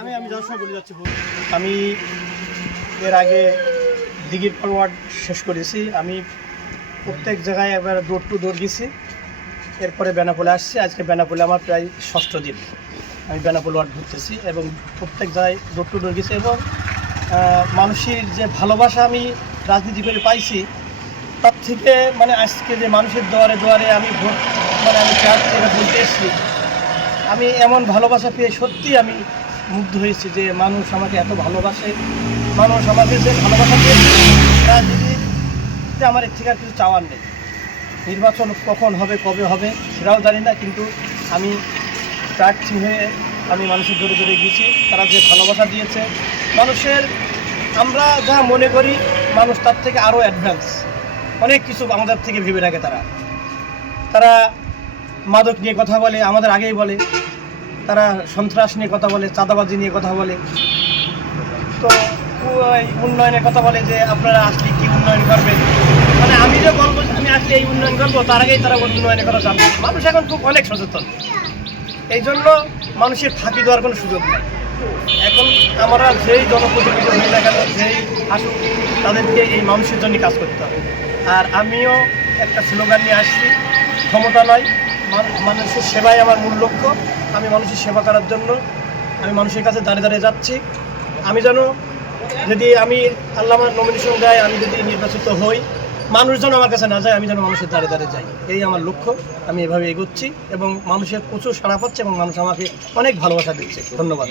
আমি যশোর বলে যাচ্ছি। আমি এর আগে দিঘির ফরওয়ার্ড শেষ করেছি। আমি প্রত্যেক জায়গায় একবার ডোর টু ডোর গেছি। এরপরে বেনাপোলে আসছি। আজকে বেনাপোলে আমার প্রায় 6ষ্ঠ দিন আমি বেনাপোল ওয়ার্ড ঘুরতেছি এবং প্রত্যেক জায়গায় ডোর টু ডোর গেছি এবং মানুষের যে ভালোবাসা আমি রাজনীতি করে পাইছি, তার থেকে মানে আজকে যে মানুষের দুয়ারে দুয়ারে আমি ভোট মানে আমি চার থেকে বলতে এসেছি, আমি এমন ভালোবাসা পেয়ে সত্যি আমি মুগ্ধ হয়েছি যে মানুষ আমাকে এত ভালোবাসে। মানুষ আমাকে যে ভালোবাসা পেয়েছে, রাজনীতিতে আমার এর থেকে আর কিছু চাওয়ার নেই। নির্বাচন কখন হবে, কবে হবে সেটাও জানি না, কিন্তু আমি প্রার্থী হয়ে আমি মানুষের দূরে দূরে গেছি। তারা যে ভালোবাসা দিয়েছে, মানুষের আমরা যা মনে করি মানুষ তার থেকে আরও অ্যাডভান্স অনেক কিছু আমাদের থেকে ভেবে রাখে। তারা মাদক নিয়ে কথা বলে, আমাদের আগেই বলে। তারা সন্ত্রাস নিয়ে কথা বলে, চাঁদাবাজি নিয়ে কথা বলে, তো উন্নয়নের কথা বলে যে আপনারা আসলে কী উন্নয়ন করবেন। মানে আমি যে বলবো আমি আসলে এই উন্নয়ন করবো, তার আগেই তারা উন্নয়নের কথা জানবে। মানুষ এখন খুব অনেক সচেতন, এই জন্য মানুষের ফাঁকি দেওয়ার কোনো সুযোগ নেই। এখন আমরা যেই জনপ্রতিনিধি হয়ে না কেন, যেই আসুক, তাদেরকে এই মানুষের জন্য কাজ করতে হবে। আর আমিও একটা স্লোগান নিয়ে আসছি, ক্ষমতা নয়, মানুষের সেবাই আমার মূল লক্ষ্য। আমি মানুষের সেবা করার জন্য আমি মানুষের কাছে দাঁড়িয়ে দাঁড়িয়ে যাচ্ছি। আমি যেন যদি আমি আল্লাহ আমার নমিনেশন দেয়, আমি যদি নির্বাচিত হই, মানুষ যেন আমার কাছে না যায়, আমি যেন মানুষের দাঁড়িয়ে দাঁড়িয়ে যাই, এই আমার লক্ষ্য। আমি এভাবে এগোচ্ছি এবং মানুষের প্রচুর সাড়া পাচ্ছে এবং মানুষ আমাকে অনেক ভালোবাসা দিচ্ছে। ধন্যবাদ।